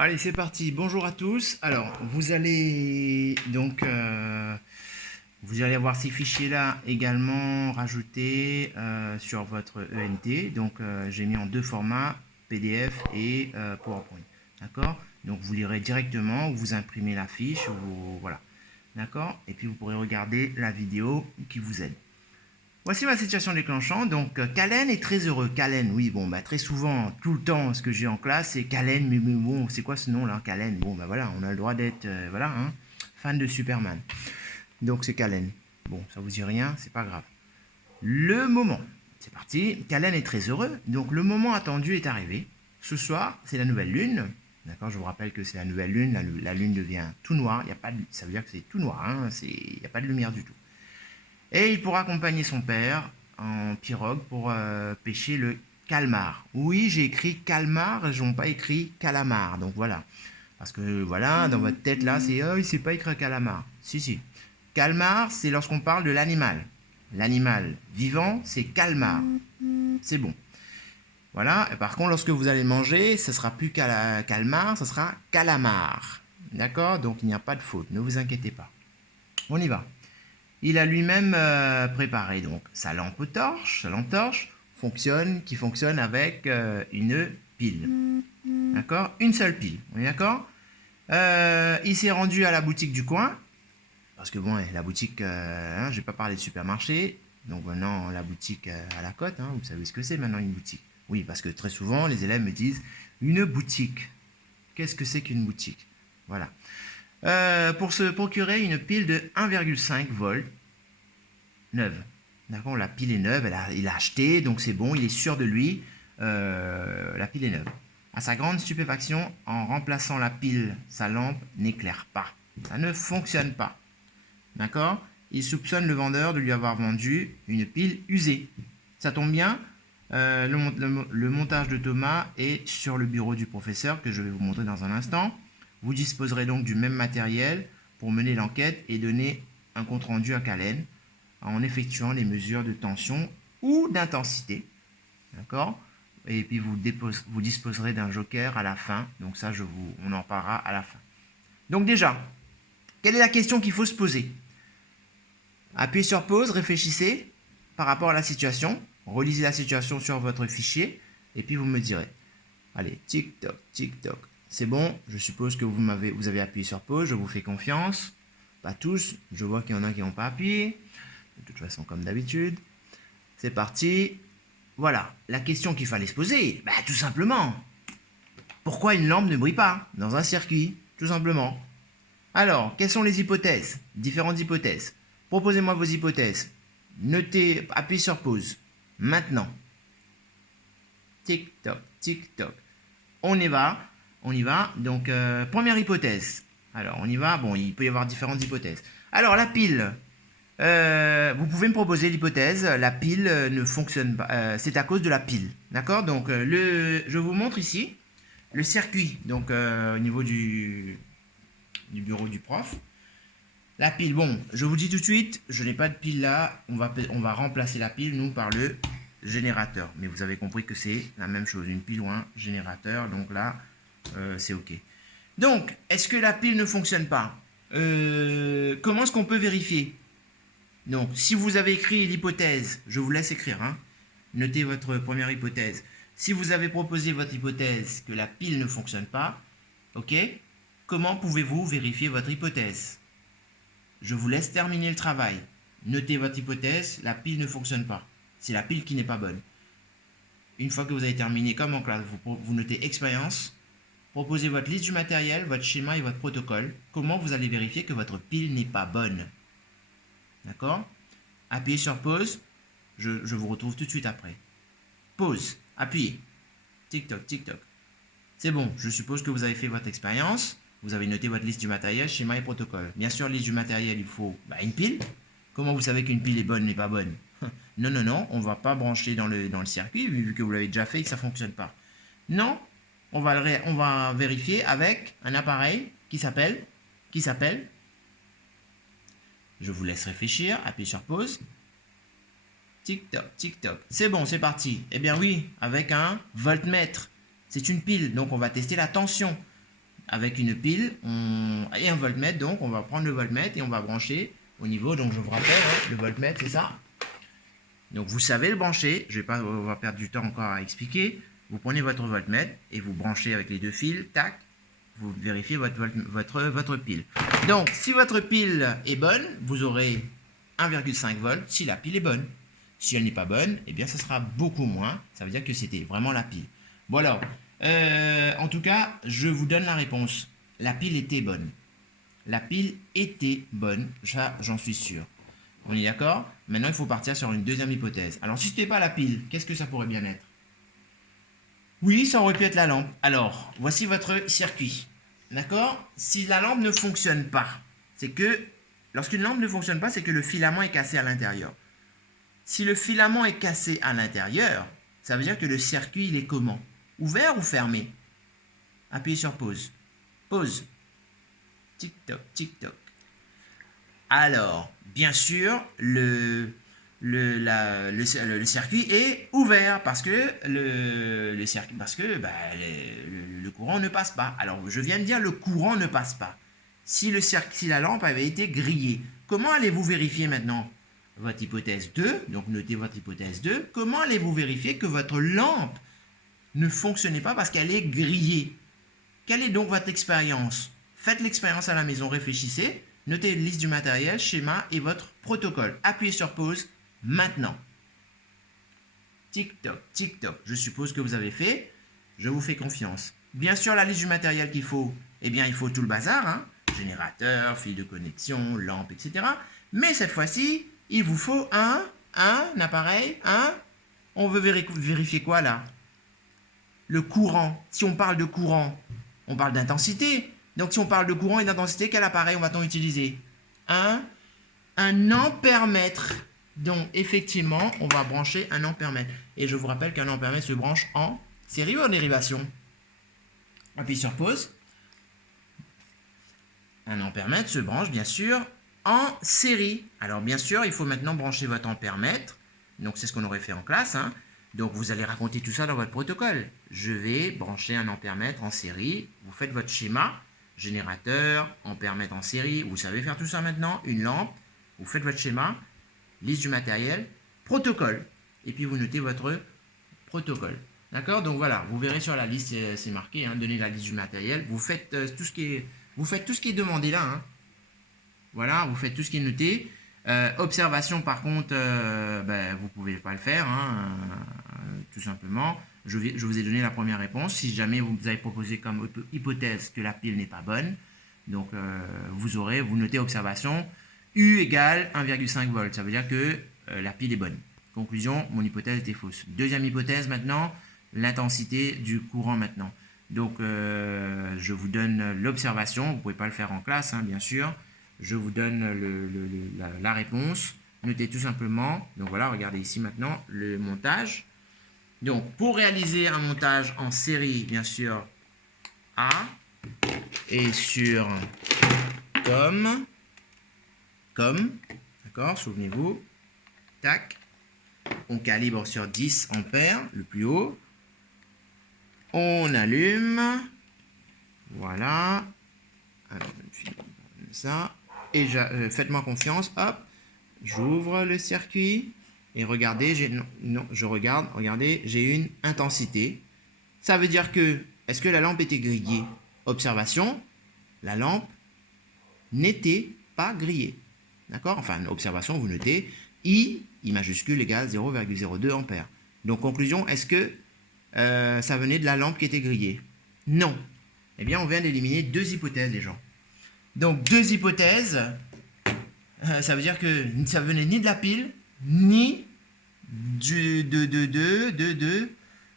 Allez, c'est parti. Bonjour à tous. Alors, vous allez donc vous allez avoir ces fichiers-là également rajoutés sur votre ENT. Donc, j'ai mis en deux formats, PDF et PowerPoint. D'accord? Donc, vous lirez directement, vous imprimez la fiche, voilà. D'accord? Et puis, vous pourrez regarder la vidéo qui vous aide. Voici ma situation déclenchante. Donc, Calen est très heureux. Calen, oui, bon, bah, très souvent, tout le temps, ce que j'ai en classe, c'est Calen, mais bon, c'est quoi ce nom-là, Calen? Bon, bah voilà, on a le droit d'être, voilà, hein, fan de Superman. Donc, c'est Calen. Bon, ça vous dit rien, c'est pas grave. Le moment, c'est parti. Calen est très heureux. Donc, le moment attendu est arrivé. Ce soir, c'est la nouvelle lune. D'accord, je vous rappelle que c'est la nouvelle lune. La lune devient tout noire. Il y a pas de, ça veut dire que c'est tout noir. Hein, il n'y a pas de lumière du tout. Et il pourra accompagner son père en pirogue pour pêcher le calmar. Oui, j'ai écrit calmar, je n'ai pas écrit calamar. Donc voilà. Parce que voilà, dans votre tête là, c'est oh, il ne sait pas écrire calamar. Si, si. Calmar, c'est lorsqu'on parle de l'animal. L'animal vivant, c'est calmar. C'est bon. Voilà. Et par contre, lorsque vous allez manger, ce sera plus calmar, ce sera calamar. D'accord? Donc il n'y a pas de faute. Ne vous inquiétez pas. On y va. Il a lui-même préparé donc sa lampe torche, qui fonctionne avec une pile. D'accord? Une seule pile. On est d'accord? Il s'est rendu à la boutique du coin. Parce que bon, la boutique, je vais pas parler de supermarché. Donc maintenant, la boutique à la côte, hein, vous savez ce que c'est maintenant une boutique. Oui, parce que très souvent, les élèves me disent une boutique. Qu'est-ce que c'est qu'une boutique? Voilà. Pour se procurer une pile de 1,5 volts neuve. D'accord, la pile est neuve, il a acheté, donc c'est bon, il est sûr de lui. La pile est neuve. À sa grande stupéfaction, en remplaçant la pile, sa lampe n'éclaire pas. Ça ne fonctionne pas. D'accord? Il soupçonne le vendeur de lui avoir vendu une pile usée. Ça tombe bien, le montage de Thomas est sur le bureau du professeur que je vais vous montrer dans un instant. Vous disposerez donc du même matériel pour mener l'enquête et donner un compte-rendu à Calen en effectuant les mesures de tension ou d'intensité. D'accord? Et puis vous disposerez d'un joker à la fin. Donc ça, on en parlera à la fin. Donc déjà, quelle est la question qu'il faut se poser? Appuyez sur pause, réfléchissez par rapport à la situation. Relisez la situation sur votre fichier. Et puis vous me direz. Allez, tic-toc, tic-toc. C'est bon, je suppose que vous avez appuyé sur pause. Je vous fais confiance. Pas tous. Je vois qu'il y en a qui n'ont pas appuyé. De toute façon, comme d'habitude. C'est parti. Voilà, la question qu'il fallait se poser, tout simplement. Pourquoi une lampe ne brille pas dans un circuit? Tout simplement. Alors, quelles sont les hypothèses? Différentes hypothèses. Proposez-moi vos hypothèses. Notez, appuyez sur pause. Maintenant. Tic-toc, tic-toc. On y va. Donc, première hypothèse. Alors, on y va. Bon, il peut y avoir différentes hypothèses. Alors, la pile. Vous pouvez me proposer l'hypothèse, la pile ne fonctionne pas, c'est à cause de la pile, d'accord? Donc je vous montre ici le circuit, donc au niveau du bureau du prof. La pile, bon, je vous dis tout de suite, je n'ai pas de pile là, on va remplacer la pile, nous, par le générateur. Mais vous avez compris que c'est la même chose, une pile ou un générateur, donc là, c'est OK. Donc, est-ce que la pile ne fonctionne pas? Comment est-ce qu'on peut vérifier? Donc, si vous avez écrit l'hypothèse, je vous laisse écrire, hein. Notez votre première hypothèse. Si vous avez proposé votre hypothèse que la pile ne fonctionne pas, ok, comment pouvez-vous vérifier votre hypothèse? Je vous laisse terminer le travail. Notez votre hypothèse, la pile ne fonctionne pas. C'est la pile qui n'est pas bonne. Une fois que vous avez terminé, comme en classe, vous notez expérience, proposez votre liste du matériel, votre schéma et votre protocole. Comment vous allez vérifier que votre pile n'est pas bonne? D'accord? Appuyez sur pause. Je vous retrouve tout de suite après. Pause. Appuyez. Tic-toc, tic-toc. C'est bon. Je suppose que vous avez fait votre expérience. Vous avez noté votre liste du matériel, schéma et protocole. Bien sûr, liste du matériel, il faut une pile. Comment vous savez qu'une pile est bonne ou n'est pas bonne? Non, non, non. On ne va pas brancher dans le circuit vu que vous l'avez déjà fait et que ça ne fonctionne pas. Non. On va vérifier avec un appareil qui s'appelle je vous laisse réfléchir, appuyez sur pause. Tic-toc, tic-toc. C'est bon, c'est parti. Eh bien oui, avec un voltmètre. C'est une pile, donc on va tester la tension. avec une pile et un voltmètre. Donc, on va prendre le voltmètre et on va brancher au niveau. Donc, je vous rappelle, hein, le voltmètre, c'est ça. Donc, vous savez le brancher. Je vais pas, on va perdre du temps encore à expliquer. Vous prenez votre voltmètre et vous branchez avec les deux fils. Tac. Vous vérifiez votre pile. Donc, si votre pile est bonne, vous aurez 1,5 volts si la pile est bonne. Si elle n'est pas bonne, eh bien, ça sera beaucoup moins. Ça veut dire que c'était vraiment la pile. Voilà. En tout cas, je vous donne la réponse. La pile était bonne. La pile était bonne. Ça, j'en suis sûr. On est d'accord? Maintenant, il faut partir sur une deuxième hypothèse. Alors, si ce n'était pas la pile, qu'est-ce que ça pourrait bien être? Oui, ça aurait pu être la lampe. Alors, voici votre circuit. D'accord? Si la lampe ne fonctionne pas, c'est que, lorsqu'une lampe ne fonctionne pas, c'est que le filament est cassé à l'intérieur. Si le filament est cassé à l'intérieur, ça veut dire que le circuit, il est comment? Ouvert ou fermé? Appuyez sur pause. Pause. Tic-toc, tic-toc. Alors, bien sûr, le circuit est ouvert parce que le courant ne passe pas. Alors, je viens de dire le courant ne passe pas. Si la lampe avait été grillée, comment allez-vous vérifier maintenant votre hypothèse 2? Donc, notez votre hypothèse 2. Comment allez-vous vérifier que votre lampe ne fonctionnait pas parce qu'elle est grillée? Quelle est donc votre expérience? Faites l'expérience à la maison, réfléchissez, notez une liste du matériel, schéma et votre protocole. Appuyez sur pause maintenant. Tic-toc, tic-toc. Je suppose que vous avez fait. Je vous fais confiance. Bien sûr, la liste du matériel qu'il faut, eh bien, il faut tout le bazar, hein. Générateur, fil de connexion, lampe, etc. Mais cette fois-ci, il vous faut un appareil, on veut vérifier quoi là? Le courant. Si on parle de courant, on parle d'intensité. Donc, si on parle de courant et d'intensité, quel appareil on va-t-on utiliser? Un ampèremètre. Donc, effectivement, on va brancher un ampèremètre. Et je vous rappelle qu'un ampèremètre se branche en série ou en dérivation. Appuyez sur pause. Un ampèremètre se branche, bien sûr, en série. Alors, bien sûr, il faut maintenant brancher votre ampèremètre. Donc, c'est ce qu'on aurait fait en classe, hein. Donc, vous allez raconter tout ça dans votre protocole. Je vais brancher un ampèremètre en série. Vous faites votre schéma. Générateur, ampèremètre en série. Vous savez faire tout ça maintenant. Une lampe. Vous faites votre schéma. Liste du matériel. Protocole. Et puis, vous notez votre protocole. D'accord? Donc, voilà. Vous verrez sur la liste, c'est marqué. Hein, donnez la liste du matériel. Vous faites tout ce qui est demandé là. Hein. Voilà. Vous faites tout ce qui est noté. Observation, par contre, vous ne pouvez pas le faire, hein, tout simplement. Je vous ai donné la première réponse. Si jamais vous avez proposé comme hypothèse que la pile n'est pas bonne, donc vous notez observation, U égale 1,5 volts. Ça veut dire que la pile est bonne. Conclusion, mon hypothèse était fausse. Deuxième hypothèse maintenant, l'intensité du courant maintenant. Donc, je vous donne l'observation. Vous ne pouvez pas le faire en classe, hein, bien sûr. Je vous donne la réponse. Notez tout simplement. Donc voilà, regardez ici maintenant le montage. Donc pour réaliser un montage en série, bien sûr, A et sur comme, d'accord, souvenez-vous, tac, on calibre sur 10 ampères, le plus haut. On allume. Voilà. Alors, comme ça. Et faites-moi confiance, hop, j'ouvre le circuit et regardez, regardez, j'ai une intensité. Ça veut dire que, est-ce que la lampe était grillée? Observation, la lampe n'était pas grillée. D'accord? Enfin, observation, vous notez, I majuscule égale 0,02 ampères. Donc, conclusion, est-ce que ça venait de la lampe qui était grillée? Non. Eh bien, on vient d'éliminer deux hypothèses, les gens. Donc, deux hypothèses, ça veut dire que ça venait ni de la pile, ni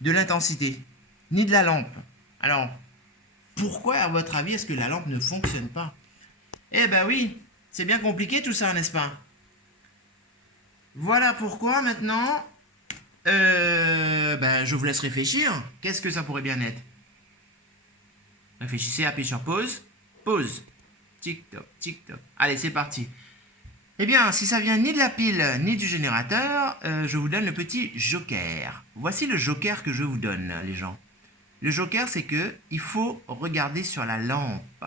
de l'intensité, ni de la lampe. Alors, pourquoi, à votre avis, est-ce que la lampe ne fonctionne pas? Eh ben oui, c'est bien compliqué tout ça, n'est-ce pas? Voilà pourquoi, maintenant, je vous laisse réfléchir. Qu'est-ce que ça pourrait bien être? Réfléchissez, appuyez sur pause. Pause. Tic-toc, tic-toc. Allez, c'est parti. Eh bien, si ça vient ni de la pile, ni du générateur, je vous donne le petit joker. Voici le joker que je vous donne, les gens. Le joker, c'est que il faut regarder sur la lampe.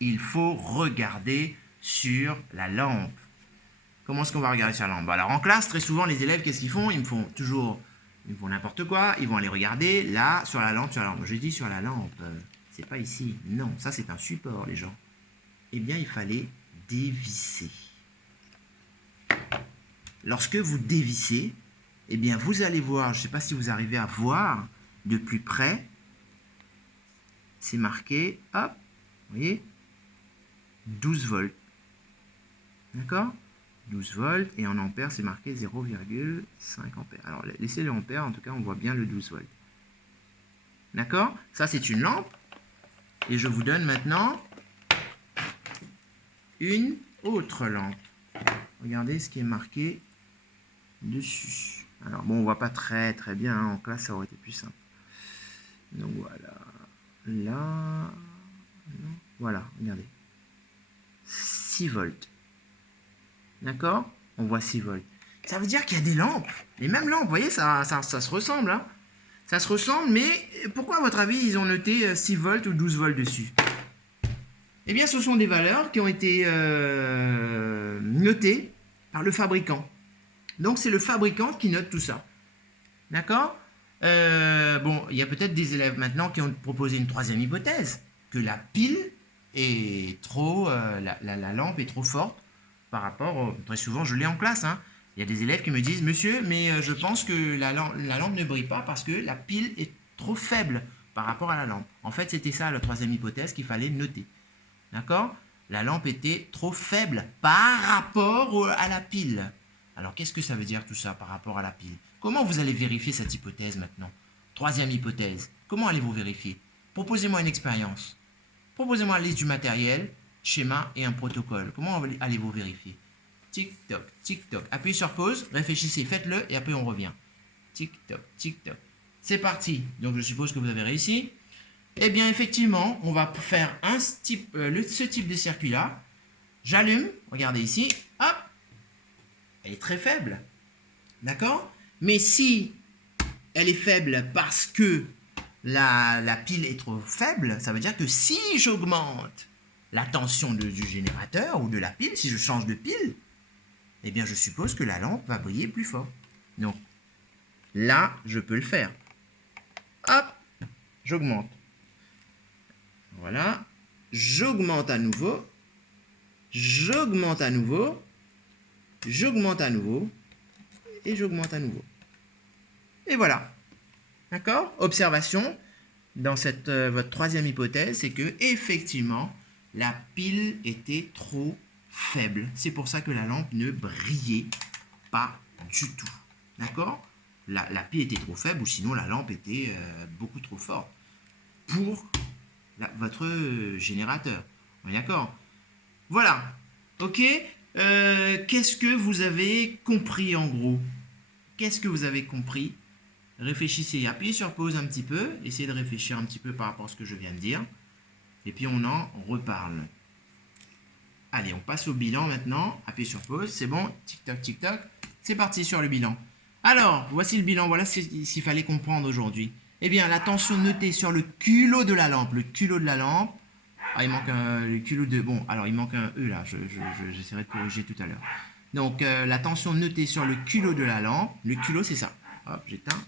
Il faut regarder sur la lampe. Comment est-ce qu'on va regarder sur la lampe? Alors en classe, très souvent, les élèves, qu'est-ce qu'ils font? Ils font n'importe quoi. Ils vont aller regarder là, sur la lampe, Je dis sur la lampe. C'est pas ici. Non, ça c'est un support, les gens. Eh bien, il fallait dévisser. Lorsque vous dévissez, eh bien, vous allez voir, je ne sais pas si vous arrivez à voir de plus près, c'est marqué, hop, vous voyez, 12 volts. D'accord? 12 volts, et en ampères, c'est marqué 0,5 ampères. Alors, laissez le ampère, en tout cas, on voit bien le 12 volts. D'accord? Ça, c'est une lampe. Et je vous donne maintenant une autre lampe. Regardez ce qui est marqué dessus. Alors, bon, on ne voit pas très bien. Hein. En classe, ça aurait été plus simple. Donc, voilà. Là. Non. Voilà, regardez. 6 volts. D'accord? On voit 6 volts. Ça veut dire qu'il y a des lampes. Les mêmes lampes, vous voyez, ça se ressemble. Hein. Ça se ressemble, mais pourquoi, à votre avis, ils ont noté 6 volts ou 12 volts dessus? Eh bien, ce sont des valeurs qui ont été notées par le fabricant. Donc, c'est le fabricant qui note tout ça. D'accord? Bon, il y a peut-être des élèves maintenant qui ont proposé une troisième hypothèse, que la pile est trop... la lampe est trop forte par rapport... très souvent, je l'ai en classe, hein. Il y a des élèves qui me disent « Monsieur, mais je pense que la lampe ne brille pas parce que la pile est trop faible par rapport à la lampe. » En fait, c'était ça la troisième hypothèse qu'il fallait noter. D'accord? La lampe était trop faible par rapport à la pile. Alors, qu'est-ce que ça veut dire tout ça par rapport à la pile? Comment vous allez vérifier cette hypothèse maintenant? Troisième hypothèse. Comment allez-vous vérifier? Proposez-moi une expérience. Proposez-moi la liste du matériel, schéma et un protocole. Comment allez-vous vérifier? Tic-toc, tic-toc. Appuyez sur pause, réfléchissez, faites-le et après on revient. Tic-toc, tic-toc. C'est parti. Donc, je suppose que vous avez réussi. Eh bien, effectivement, on va faire ce type de circuit-là. J'allume, regardez ici, hop, elle est très faible, d'accord? Mais si elle est faible parce que la pile est trop faible, ça veut dire que si j'augmente la tension du générateur ou de la pile, si je change de pile, eh bien, je suppose que la lampe va briller plus fort. Donc, là, je peux le faire. Hop, j'augmente. Voilà, j'augmente à nouveau, j'augmente à nouveau, j'augmente à nouveau, et j'augmente à nouveau. Et voilà. D'accord? Observation, dans votre troisième hypothèse, c'est que effectivement, la pile était trop faible. C'est pour ça que la lampe ne brillait pas du tout. D'accord? La pile était trop faible, ou sinon la lampe était beaucoup trop forte pour votre générateur. On est d'accord? Voilà. Ok. Qu'est-ce que vous avez compris en gros? Qu'est-ce que vous avez compris? Réfléchissez, appuyez sur pause un petit peu, essayez de réfléchir un petit peu par rapport à ce que je viens de dire, et puis on en reparle. Allez, on passe au bilan maintenant. Appuyez sur pause, c'est bon. Tic-toc, tic-toc. C'est parti sur le bilan. Alors, voici le bilan. Voilà ce qu'il fallait comprendre aujourd'hui. Eh bien, la tension notée sur le culot de la lampe. Le culot de la lampe. Ah, il manque le culot de... Bon, alors il manque un E là. J'essaierai de corriger tout à l'heure. Donc, la tension notée sur le culot de la lampe. Le culot, c'est ça. Hop, j'éteins.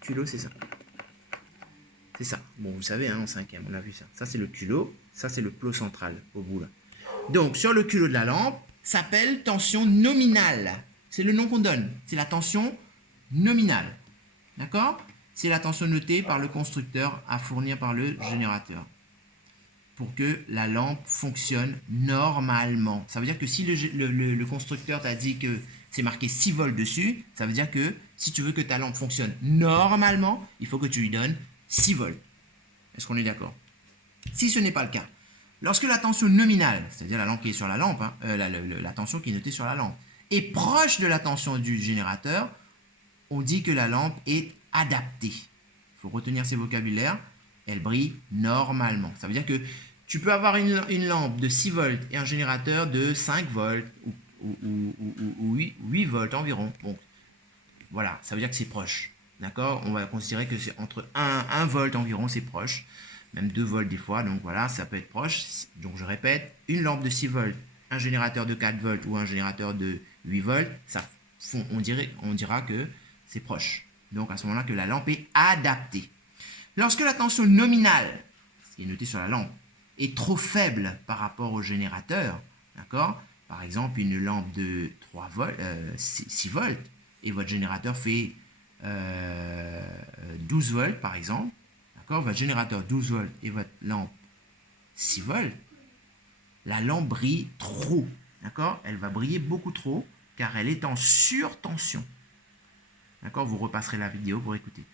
Culot, c'est ça. C'est ça. Bon, vous savez, hein, en cinquième, on a vu ça. Ça, c'est le culot. Ça, c'est le plot central, au bout là. Donc, sur le culot de la lampe, s'appelle tension nominale. C'est le nom qu'on donne. C'est la tension nominale. D'accord? C'est la tension notée par le constructeur à fournir par le générateur pour que la lampe fonctionne normalement. Ça veut dire que si le constructeur t'a dit que c'est marqué 6 volts dessus, ça veut dire que si tu veux que ta lampe fonctionne normalement, il faut que tu lui donnes 6 volts. Est-ce qu'on est d'accord? Si ce n'est pas le cas, lorsque la tension nominale, c'est-à-dire la lampe qui est sur la lampe, hein, la tension qui est notée sur la lampe, est proche de la tension du générateur, on dit que la lampe est adaptée. Il faut retenir ces vocabulaires. Elle brille normalement. Ça veut dire que tu peux avoir une lampe de 6 volts et un générateur de 5 volts ou 8 volts environ. Bon, voilà, ça veut dire que c'est proche. D'accord? On va considérer que c'est entre 1 volt environ, c'est proche. Même 2 volts des fois, donc voilà, ça peut être proche. Donc je répète, une lampe de 6 volts, un générateur de 4 volts ou un générateur de 8 volts, on dira que c'est proche. Donc à ce moment-là que la lampe est adaptée. Lorsque la tension nominale, ce qui est noté sur la lampe, est trop faible par rapport au générateur, d'accord? Par exemple, une lampe de 3 volts, 6 volts, et votre générateur fait 12 volts, par exemple, d'accord? Votre générateur 12 volts et votre lampe 6 volts, la lampe brille trop, d'accord? Elle va briller beaucoup trop, car elle est en surtension. D'accord? Vous repasserez la vidéo pour écouter.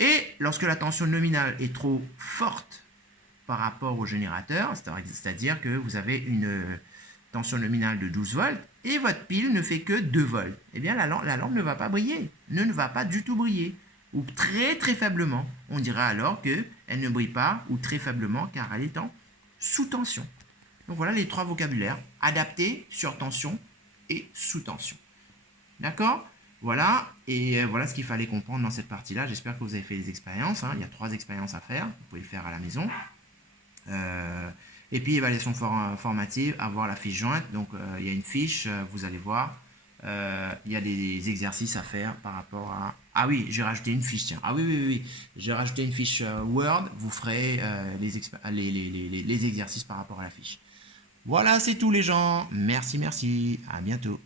Et lorsque la tension nominale est trop forte par rapport au générateur, c'est-à-dire que vous avez une tension nominale de 12 volts et votre pile ne fait que 2 volts, eh bien la lampe ne va pas briller, ne va pas du tout briller, ou très très faiblement. On dira alors qu'elle ne brille pas ou très faiblement car elle est en sous-tension. Donc voilà les 3 vocabulaires, adapté, surtension et sous-tension. D'accord? Voilà, et voilà ce qu'il fallait comprendre dans cette partie-là. J'espère que vous avez fait des expériences. Il y a 3 expériences à faire. Vous pouvez le faire à la maison. Et puis, évaluation formative, avoir la fiche jointe. Donc, il y a une fiche, vous allez voir. Il y a des exercices à faire par rapport à... Ah oui, j'ai rajouté une fiche, tiens. Ah oui. J'ai rajouté une fiche Word. Vous ferez les exercices par rapport à la fiche. Voilà, c'est tout les gens. Merci. À bientôt.